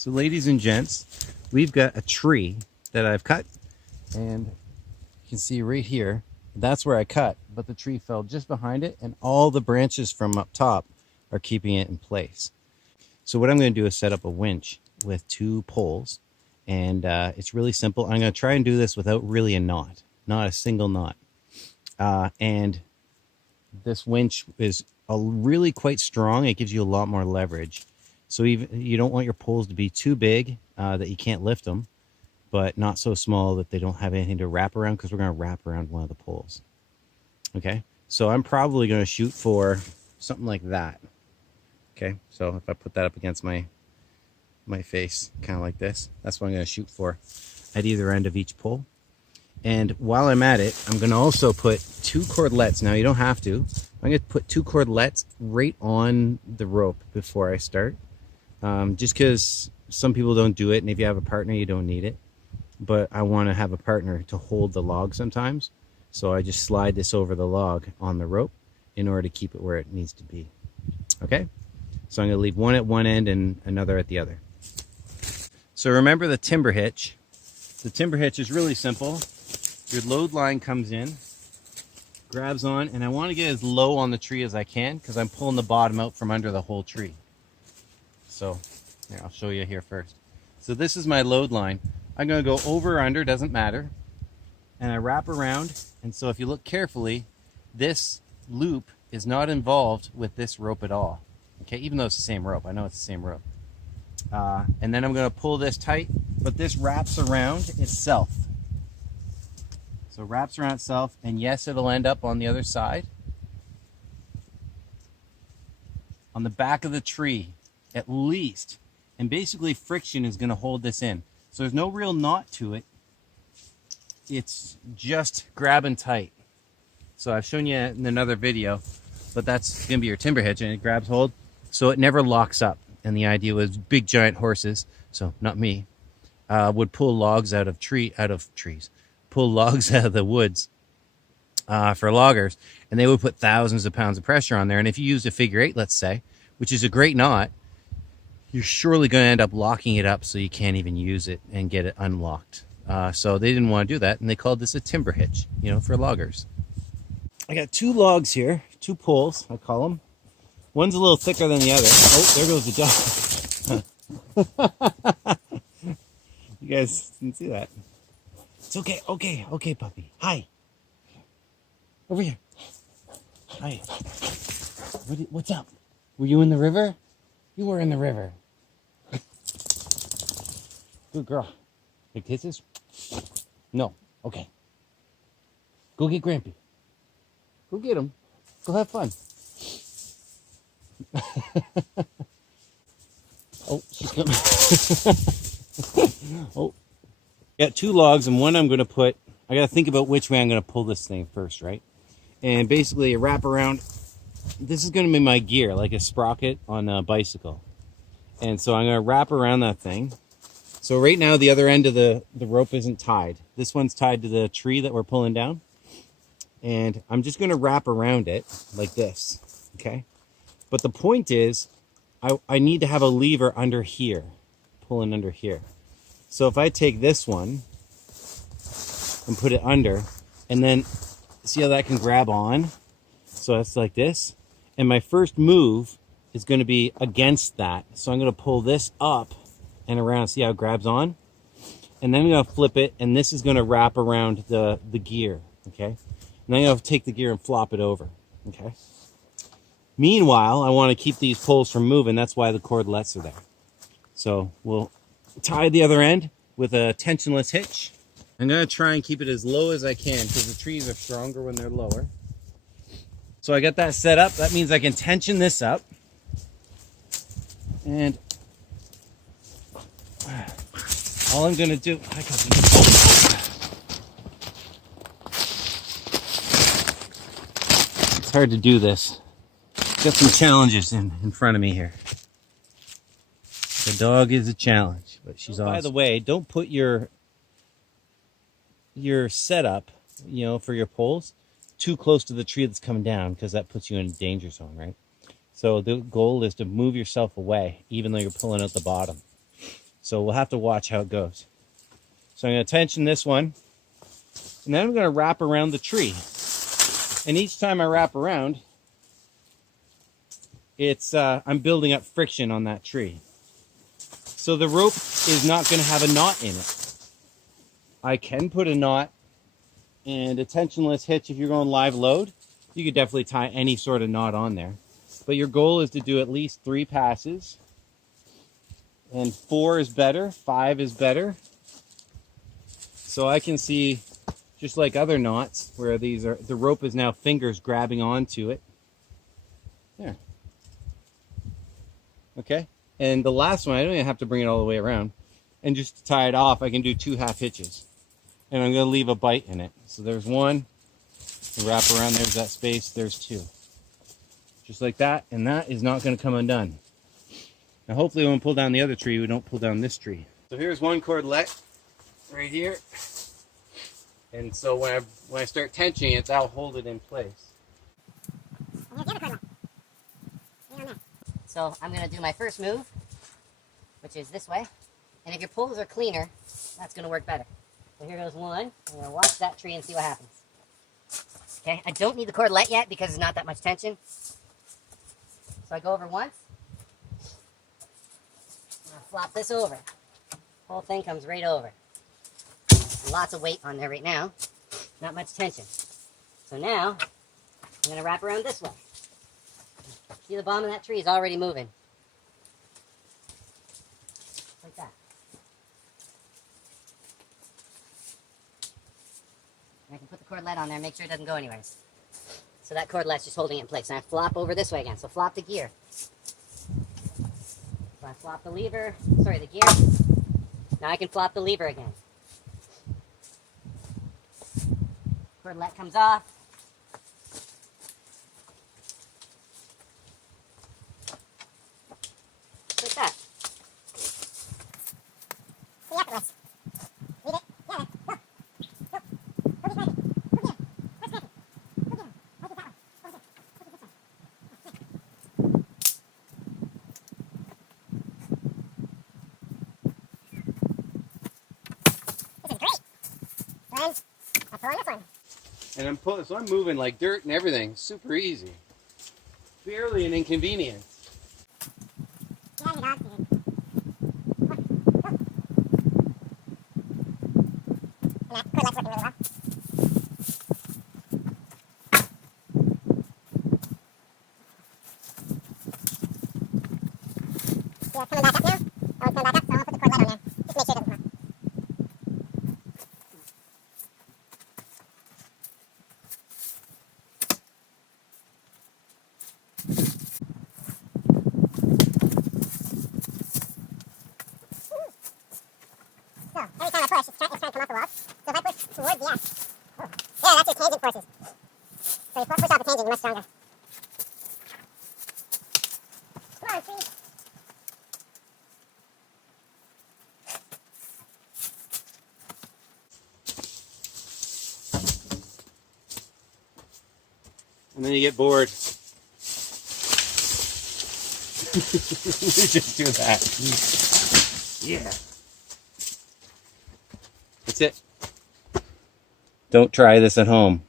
So ladies and gents, we've got a tree that I've cut, and you can see right here, that's where I cut, but the tree fell just behind it, and all the branches from up top are keeping it in place. So what I'm going to do is set up a winch with 2 poles, and it's really simple. I'm going to try and do this without really a knot, not a single knot. And this winch is really quite strong. It gives you a lot more leverage. So even you don't want your poles to be too big that you can't lift them, but not so small that they don't have anything to wrap around, because we're going to wrap around one of the poles. Okay, so I'm probably going to shoot for something like that. Okay, so if I put that up against my face, kind of like this, that's what I'm going to shoot for at either end of each pole. And while I'm at it, I'm going to also put 2 cordelettes. Now, you don't have to. I'm going to put 2 cordelettes right on the rope before I start. Just because some people don't do it, and if you have a partner, you don't need it. But I want to have a partner to hold the log sometimes. So I just slide this over the log on the rope in order to keep it where it needs to be. Okay? So I'm going to leave one at one end and another at the other. So remember the timber hitch. The timber hitch is really simple. Your load line comes in, grabs on, and I want to get as low on the tree as I can because I'm pulling the bottom out from under the whole tree. So here, I'll show you here first. So this is my load line. I'm going to go over or under, doesn't matter. And I wrap around, and so if you look carefully, this loop is not involved with this rope at all. Okay, even though it's the same rope. I know it's the same rope. And then I'm going to pull this tight, but this wraps around itself. So it wraps around itself, and yes, it'll end up on the other side. On the back of the tree, at least. And basically friction is going to hold this in. So there's no real knot to it. It's just grabbing tight. So I've shown you in another video, but that's going to be your timber hitch, and it grabs hold. So it never locks up. And the idea was big giant horses, so not me, would pull logs out of trees. Pull logs out of the woods for loggers, and they would put thousands of pounds of pressure on there. And if you use a figure 8, let's say, which is a great knot, you're surely going to end up locking it up so you can't even use it and get it unlocked. So they didn't want to do that, and they called this a timber hitch, for loggers. I got 2 logs here, 2 poles, I call them. One's a little thicker than the other. Oh, there goes the dog. You guys didn't see that. It's okay, okay, puppy. Hi. Over here. Hi. What's up? Were you in the river? You were in the river. Good girl. Big kisses? No. Okay. Go get Grampy. Go get him. Go have fun. Oh, she's coming. Oh. Got 2 logs, and one I'm going to put, I got to think about which way I'm going to pull this thing first, right? And basically, a wrap around, this is going to be my gear, like a sprocket on a bicycle. And so I'm going to wrap around that thing. So right now, the other end of the rope isn't tied. This one's tied to the tree that we're pulling down. And I'm just going to wrap around it like this, okay? But the point is, I need to have a lever under here, pulling under here. So if I take this one and put it under, and then see how that can grab on? So it's like this. And my first move is going to be against that. So I'm going to pull this up and around. See how it grabs on? And then I'm going to flip it, and this is going to wrap around the gear, okay? And then I'm going to take the gear and flop it over, okay? Meanwhile, I want to keep these poles from moving. That's why the cordelettes are there. So we'll tie the other end with a tensionless hitch. I'm going to try and keep it as low as I can because the trees are stronger when they're lower. So I got that set up. That means I can tension this up. And all I'm going to do... It's hard to do this. Got some challenges in front of me here. The dog is a challenge, but she's awesome. By the way, don't put your setup, for your poles too close to the tree that's coming down, because that puts you in a danger zone, right? So the goal is to move yourself away, even though you're pulling out the bottom. So we'll have to watch how it goes. So I'm going to tension this one, and then I'm going to wrap around the tree. And each time I wrap around, it's I'm building up friction on that tree. So the rope is not going to have a knot in it. I can put a knot and a tensionless hitch. If you're going live load, you could definitely tie any sort of knot on there. But your goal is to do at least 3 passes. And 4 is better, 5 is better. So I can see, just like other knots, where these are, the rope is now fingers grabbing onto it. There. Okay. And the last one, I don't even have to bring it all the way around. And just to tie it off, I can do 2 half hitches. And I'm going to leave a bite in it. So there's 1, wrap around, there's that space, there's 2. Just like that, and that is not going to come undone. Now hopefully when we pull down the other tree, we don't pull down this tree. So here's one cordelette right here. And so when I start tensioning it, that'll hold it in place. So I'm going to do my first move, which is this way. And if your pulls are cleaner, that's going to work better. So here goes 1. I'm going to watch that tree and see what happens. Okay, I don't need the cordelette yet because there's not that much tension. So I go over once. And I flop this over. Whole thing comes right over. Lots of weight on there right now. Not much tension. So now, I'm going to wrap around this way. See, the bottom of that tree is already moving. Like that. And I can put the cordelette on there and make sure it doesn't go anyways. So that cordelette's just holding it in place. And I flop over this way again. So flop the gear. So I flop the lever, the gear. Now I can flop the lever again. Cordelette comes off. Like that. And so I'm moving like dirt and everything. Super easy. Barely an inconvenience. Coming back up now. Oh, it's coming back up, so I'll put the cordelette on there. Just make sure it doesn't come up. So, every time I push, it's trying to come off the log. So if I push towards the edge, yeah, that's your tangent forces. So you push off the tangent, you're much stronger. Come on, tree. And then you get bored. You just do that. Yeah. That's it. Don't try this at home.